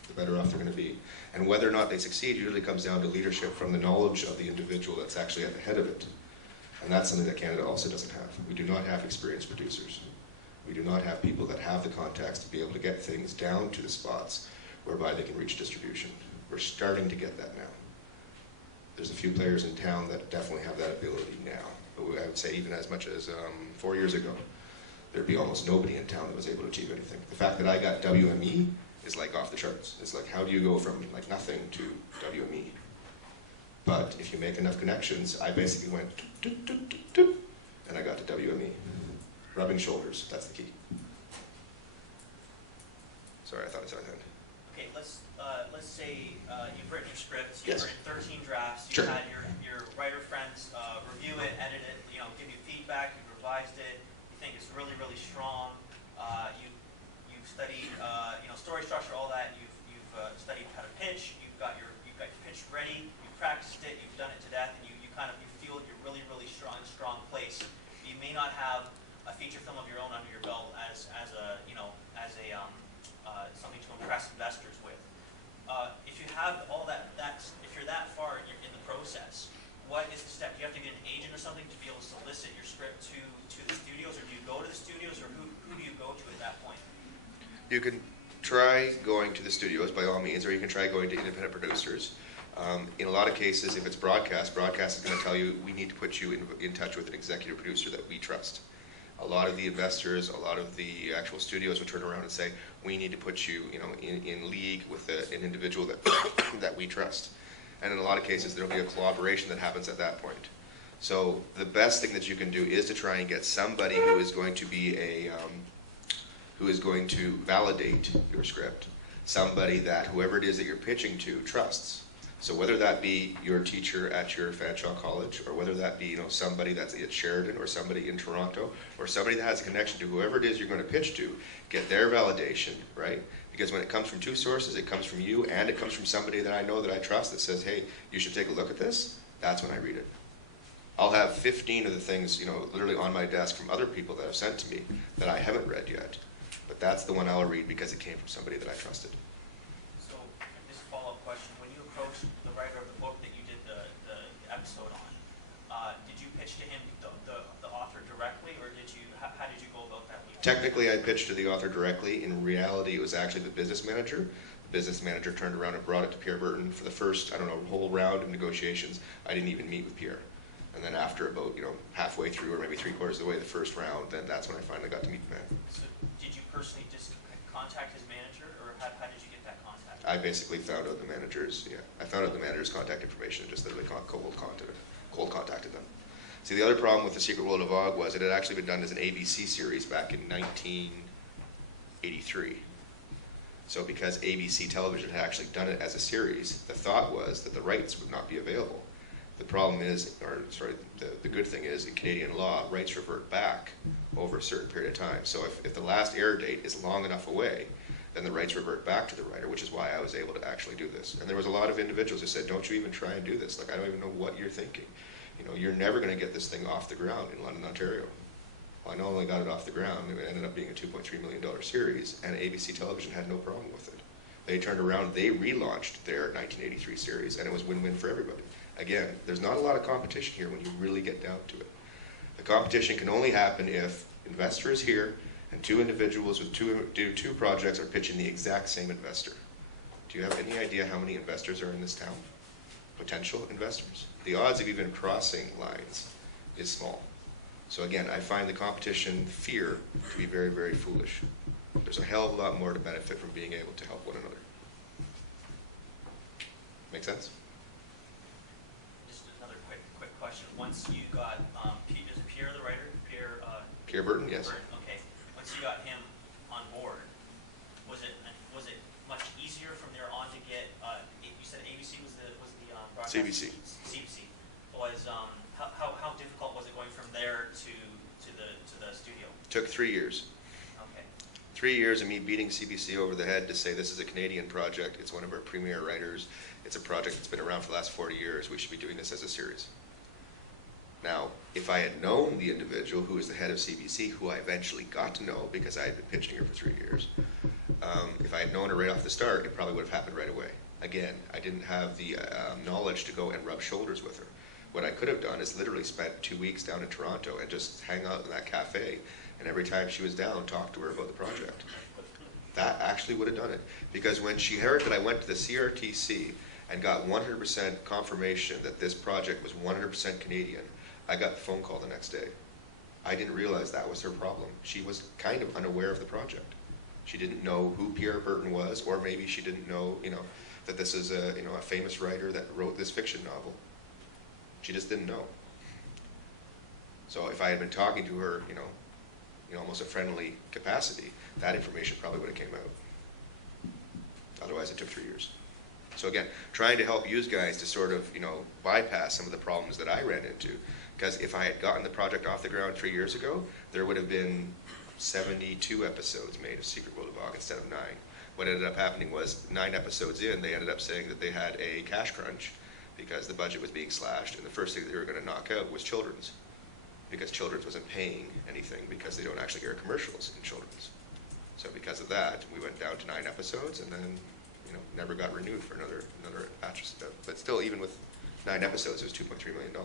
the better off they're going to be. And whether or not they succeed usually comes down to leadership from the knowledge of the individual that's actually at the head of it. And that's something that Canada also doesn't have. We do not have experienced producers. We do not have people that have the contacts to be able to get things down to the spots whereby they can reach distribution. We're starting to get that now. There's a few players in town that definitely have that ability now. But I would say even as much as 4 years ago, there'd be almost nobody in town that was able to achieve anything. The fact that I got WME is like off the charts. It's like, how do you go from like nothing to WME? But if you make enough connections, I basically went doop, doop, doop, doop, doop, and I got to WME. Rubbing shoulders, that's the key. Sorry, I thought I saw that. Okay, let's say you've written your scripts, you've Yes. written 13 drafts, Sure. you've had your writer friends review it, edit it, give you feedback, you've revised it, you think it's really, really strong, you've studied story structure, all that, you've studied how to pitch, you've got your pitch ready, you've practiced it, you've done it to death, and you feel you're really, really strong place. You may not have a feature film of your own under your belt as something to impress investors with. If you have all that, if you're that far in the process, what is the step? Do you have to get an agent or something to be able to solicit your script to the studios, or do you go to the studios, or who do you go to at that point? You can try going to the studios by all means, or you can try going to independent producers. In a lot of cases, if it's broadcast is going to tell you, we need to put you in touch with an executive producer that we trust. A lot of the investors, a lot of the actual studios will turn around and say, we need to put you, in league with an individual that that we trust. And in a lot of cases, there'll be a collaboration that happens at that point. So the best thing that you can do is to try and get somebody who is going to be who is going to validate your script. Somebody that whoever it is that you're pitching to trusts. So whether that be your teacher at your Fanshawe College, or whether that be somebody that's at Sheridan, or somebody in Toronto, or somebody that has a connection to whoever it is you're going to pitch to, get their validation, right? Because when it comes from two sources, it comes from you and it comes from somebody that I know that I trust that says, hey, you should take a look at this. That's when I read it. I'll have 15 of the things, literally on my desk from other people that have sent to me that I haven't read yet. But that's the one I'll read because it came from somebody that I trusted. So, this follow-up question: when you approached the writer of the book that you did the episode on, did you pitch to him the author directly, or how did you go about that? Technically, I pitched to the author directly. In reality, it was actually the business manager. The business manager turned around and brought it to Pierre Burton for the first, whole round of negotiations. I didn't even meet with Pierre. And then after about, halfway through, or maybe 3/4 of the way, the first round, then that's when I finally got to meet the man. So, did you personally just contact his manager, or how did you get that contact? I basically found out the manager's, I found out the manager's contact information and just literally cold contacted them. See, the other problem with The Secret World of Og was it had actually been done as an ABC series back in 1983. So because ABC Television had actually done it as a series, the thought was that the rights would not be available. The problem is, or sorry, the good thing is in Canadian law, rights revert back over a certain period of time. So if the last air date is long enough away, then the rights revert back to the writer, which is why I was able to actually do this. And there was a lot of individuals who said, don't you even try and do this. Like, I don't even know what you're thinking. You know, you're never going to get this thing off the ground in London, Ontario. Well, I not only got it off the ground, it ended up being a $2.3 million series, and ABC Television had no problem with it. They turned around, they relaunched their 1983 series, and it was win-win for everybody. Again, there's not a lot of competition here when you really get down to it. The competition can only happen if investors here and two individuals with two projects are pitching the exact same investor. Do you have any idea how many investors are in this town? Potential investors. The odds of even crossing lines is small. So again, I find the competition fear to be very, very foolish. There's a hell of a lot more to benefit from being able to help one another. Make sense? Just another quick question. Once you got, is it Pierre the writer? Pierre Burton, yes. Burton, okay. Once you got him on board, was it much easier from there on to get? You said ABC was the broadcast. CBC. CBC was how difficult was it going from there to the studio? Took 3 years. Okay. 3 years of me beating CBC over the head to say this is a Canadian project. It's one of our premier writers. It's a project that's been around for the last 40 years. We should be doing this as a series. Now, if I had known the individual who was the head of CBC, who I eventually got to know because I had been pitching her for 3 years, if I had known her right off the start, it probably would have happened right away. Again, I didn't have the knowledge to go and rub shoulders with her. What I could have done is literally spent 2 weeks down in Toronto and just hang out in that cafe, and every time she was down, talk to her about the project. That actually would have done it. Because when she heard that I went to the CRTC and got 100% confirmation that this project was 100% Canadian, I got the phone call the next day. I didn't realize that was her problem. She was kind of unaware of the project. She didn't know who Pierre Burton was, or maybe she didn't know, that this is a famous writer that wrote this fiction novel. She just didn't know. So if I had been talking to her, almost a friendly capacity, that information probably would have came out. Otherwise, it took 3 years. So again, trying to help you guys to sort of, bypass some of the problems that I ran into. Because if I had gotten the project off the ground 3 years ago, there would have been 72 episodes made of Secret World of Og instead of 9. What ended up happening was 9 episodes in, they ended up saying that they had a cash crunch because the budget was being slashed, and the first thing they were going to knock out was children's, because children's wasn't paying anything because they don't actually air commercials in children's. So because of that, we went down to 9 episodes, and then never got renewed for another batch of stuff. But still, even with 9 episodes, it was $2.3 million.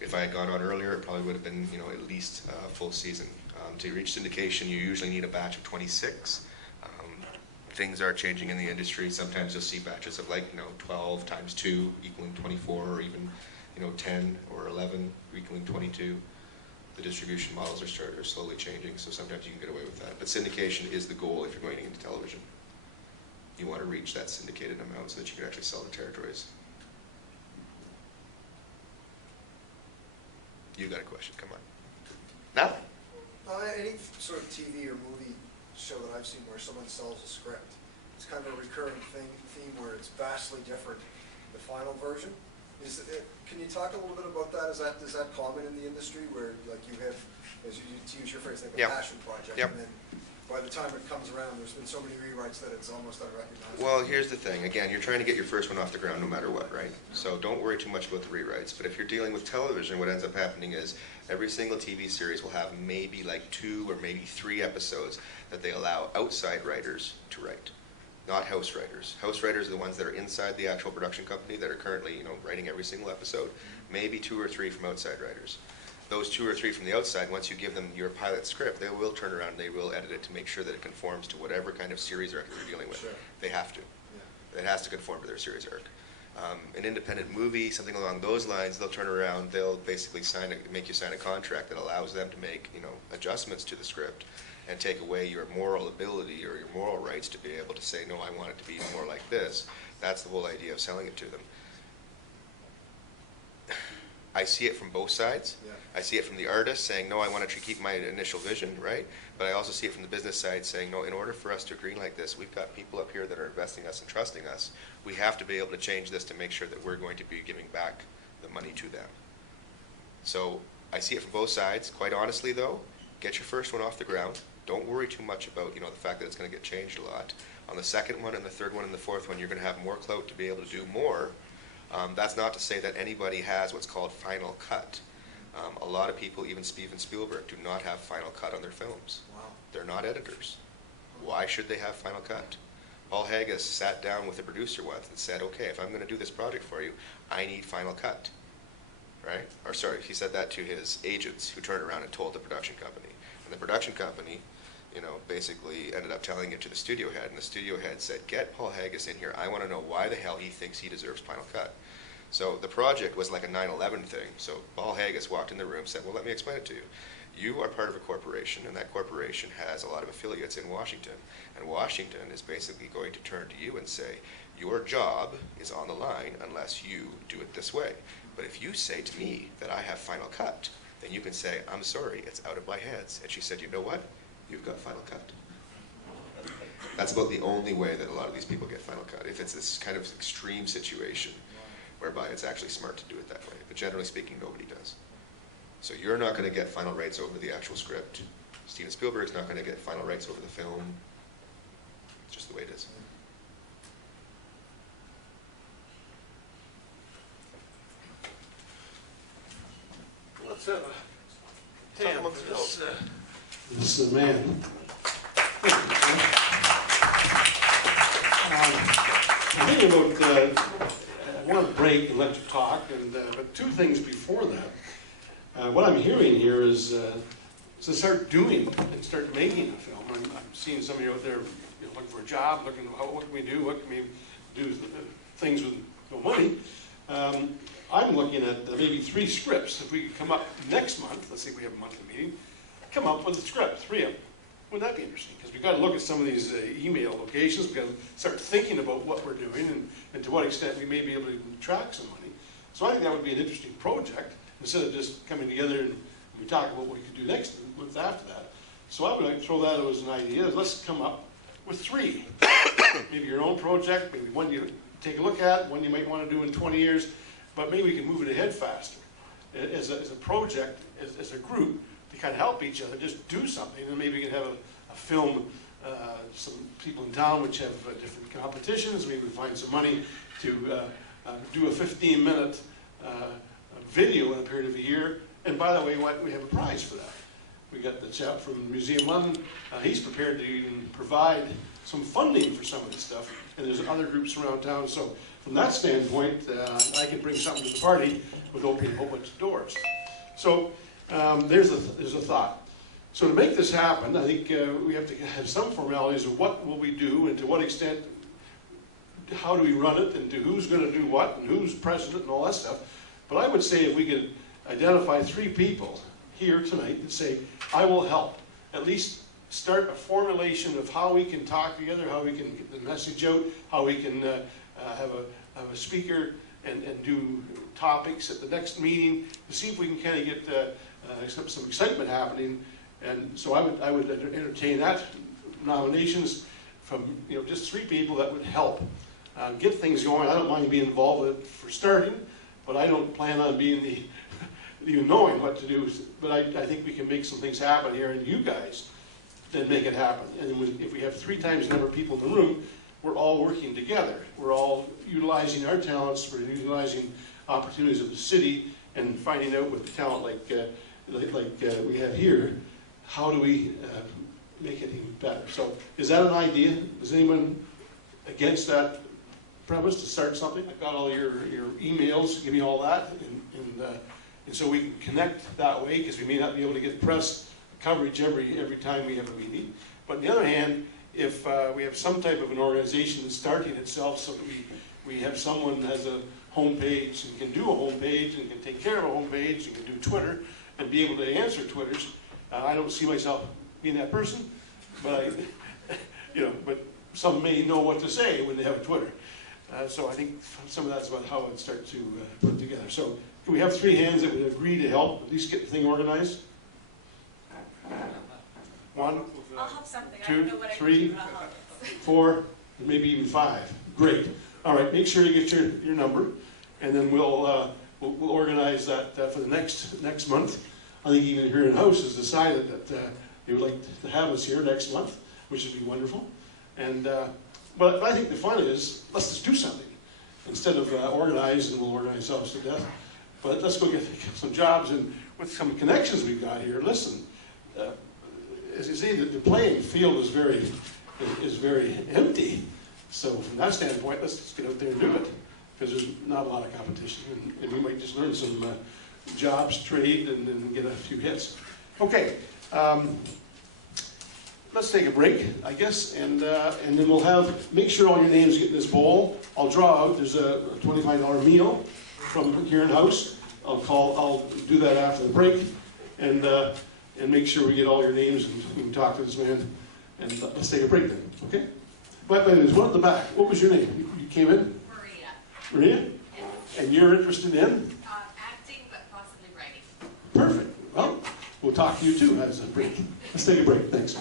If I had gone on earlier, it probably would have been at least a full season. To reach syndication, you usually need a batch of 26. Things are changing in the industry. Sometimes you'll see batches of 12 times 2 equaling 24, or even 10 or 11 equaling 22. The distribution models are slowly changing, so sometimes you can get away with that. But syndication is the goal if you're going into television. You want to reach that syndicated amount so that you can actually sell the territories. You got a question, come on. Now? Any sort of TV or movie show that I've seen where someone sells a script, it's kind of a recurring theme where it's vastly different, the final version. Can you talk a little bit about that? Is that common in the industry where you have, as you to use your phrase, a passion project, and then by the time it comes around, there's been so many rewrites that it's almost unrecognizable? Well, here's the thing. Again, you're trying to get your first one off the ground no matter what, right? So don't worry too much about the rewrites. But if you're dealing with television, what ends up happening is every single TV series will have maybe 2 or maybe 3 episodes that they allow outside writers to write, not house writers. House writers are the ones that are inside the actual production company that are currently, writing every single episode. Maybe 2 or 3 from outside writers. Those 2 or 3 from the outside, once you give them your pilot script, they will turn around and they will edit it to make sure that it conforms to whatever kind of series arc they're dealing with. Sure. They have to. Yeah. It has to conform to their series arc. An independent movie, something along those lines, they'll turn around, they'll basically make you sign a contract that allows them to make adjustments to the script and take away your moral ability or your moral rights to be able to say, no, I want it to be more like this. That's the whole idea of selling it to them. I see it from both sides. Yeah. I see it from the artist saying, no, I want to keep my initial vision, right? But I also see it from the business side saying, no, in order for us to agree like this, we've got people up here that are investing us and trusting us. We have to be able to change this to make sure that we're going to be giving back the money to them. So I see it from both sides. Quite honestly, though, get your first one off the ground. Don't worry too much about, the fact that it's going to get changed a lot. On the second one and the third one and the fourth one, you're going to have more clout to be able to do more. That's not to say that anybody has what's called final cut. A lot of people, even Steven Spielberg, do not have final cut on their films. Wow. They're not editors. Why should they have final cut? Paul Haggis sat down with the producer once and said, okay, if I'm going to do this project for you, I need final cut. Right? Or sorry, he said that to his agents, who turned around and told the production company. And the production company, basically ended up telling it to the studio head, and the studio head said, get Paul Haggis in here. I want to know why the hell he thinks he deserves final cut. So the project was like a 9/11 thing. So Paul Haggis walked in the room and said, well, let me explain it to you. You are part of a corporation, and that corporation has a lot of affiliates in Washington. And Washington is basically going to turn to you and say, your job is on the line unless you do it this way. But if you say to me that I have final cut, then you can say, I'm sorry, it's out of my hands. And she said, you know what? You've got final cut. That's about the only way that a lot of these people get final cut, if it's this kind of extreme situation whereby it's actually smart to do it that way. But generally speaking, nobody does. So you're not going to get final rights over the actual script. Steven Spielberg's not going to get final rights over the film. It's just the way it is. Let's Tam, this is the man. I'm thinking about, I want to break and let you talk, but two things before that. What I'm hearing here is to start doing and start making a film. I'm seeing some of you out there looking for a job, looking at what can we do, what can we do things with no money. I'm looking at maybe 3 scripts. If we could come up next month, let's say we have a monthly meeting, come up with a script, 3 of them. Wouldn't that be interesting? Because we've got to look at some of these email locations. We've got to start thinking about what we're doing and to what extent we may be able to track some money. So I think that would be an interesting project, instead of just coming together and we talk about what we could do next month after that. So I would like to throw that out as an idea. Let's come up with 3. Maybe your own project, maybe one you take a look at, one you might want to do in 20 years, but maybe we can move it ahead faster. As a project, as a group, to kind of help each other, just do something, and maybe we can have a film, some people in town which have different competitions, maybe we find some money to do a 15-minute video in a period of a year, and by the way, we have a prize for that. We got the chap from Museum London, he's prepared to even provide some funding for some of this stuff, and there's other groups around town, so from that standpoint, I can bring something to the party with opening a whole bunch of doors. So there's a thought. So to make this happen, I think we have to have some formalities of what will we do and to what extent, how do we run it, and to who's going to do what, and who's president and all that stuff. But I would say if we could identify 3 people here tonight and say, I will help, at least start a formulation of how we can talk together, how we can get the message out, how we can have a speaker and do topics at the next meeting to see if we can kind of get some excitement happening. And so I would entertain that nominations from just 3 people that would help get things going. I don't mind being involved with it for starting, but I don't plan on being even knowing what to do. But I think we can make some things happen here, and you guys then make it happen. And if we have 3 times the number of people in the room, we're all working together. We're all utilizing our talents. We're utilizing opportunities of the city and finding out with talent like we have here, how do we make it even better? So is that an idea? Is anyone against that premise to start something? I got all your emails, give me all that, and so we can connect that way, because we may not be able to get press coverage every time we have a meeting. But on the other hand, if we have some type of an organization starting itself, so that we have someone that has a homepage and can do a homepage and can take care of a homepage and can do Twitter and be able to answer Twitters. I don't see myself being that person, but but some may know what to say when they have a Twitter. So I think some of that's about how I'd start to put it together. So can we have 3 hands that would agree to help, at least get the thing organized? 1, I'll help something. I 2, don't know what I can 3, do, but I'll help. 4, maybe even 5. Great. All right, make sure you get your number, and then we'll organize that for the next month. I think even here in house has decided that they would like to have us here next month, which would be wonderful. And but I think the fun is, let's just do something instead of organize, and we'll organize ourselves to death. But let's go get some jobs, and with some connections we've got here. Listen, as you see, the playing field is very empty. So from that standpoint, let's just get out there and do it, because there's not a lot of competition, and we might just learn some jobs, trade, and get a few hits. Okay. Let's take a break, I guess, and then we'll make sure all your names get in this bowl. I'll draw out, there's a $25 meal from here in house. I'll do that after the break, and make sure we get all your names, and we can talk to this man, and let's take a break then, okay? But there's one at the back. What was your name? You came in? Maria. Maria? Yes. And you're interested in? Acting, but possibly writing. Perfect. Well, we'll talk to you too as a break. Let's take a break. Thanks.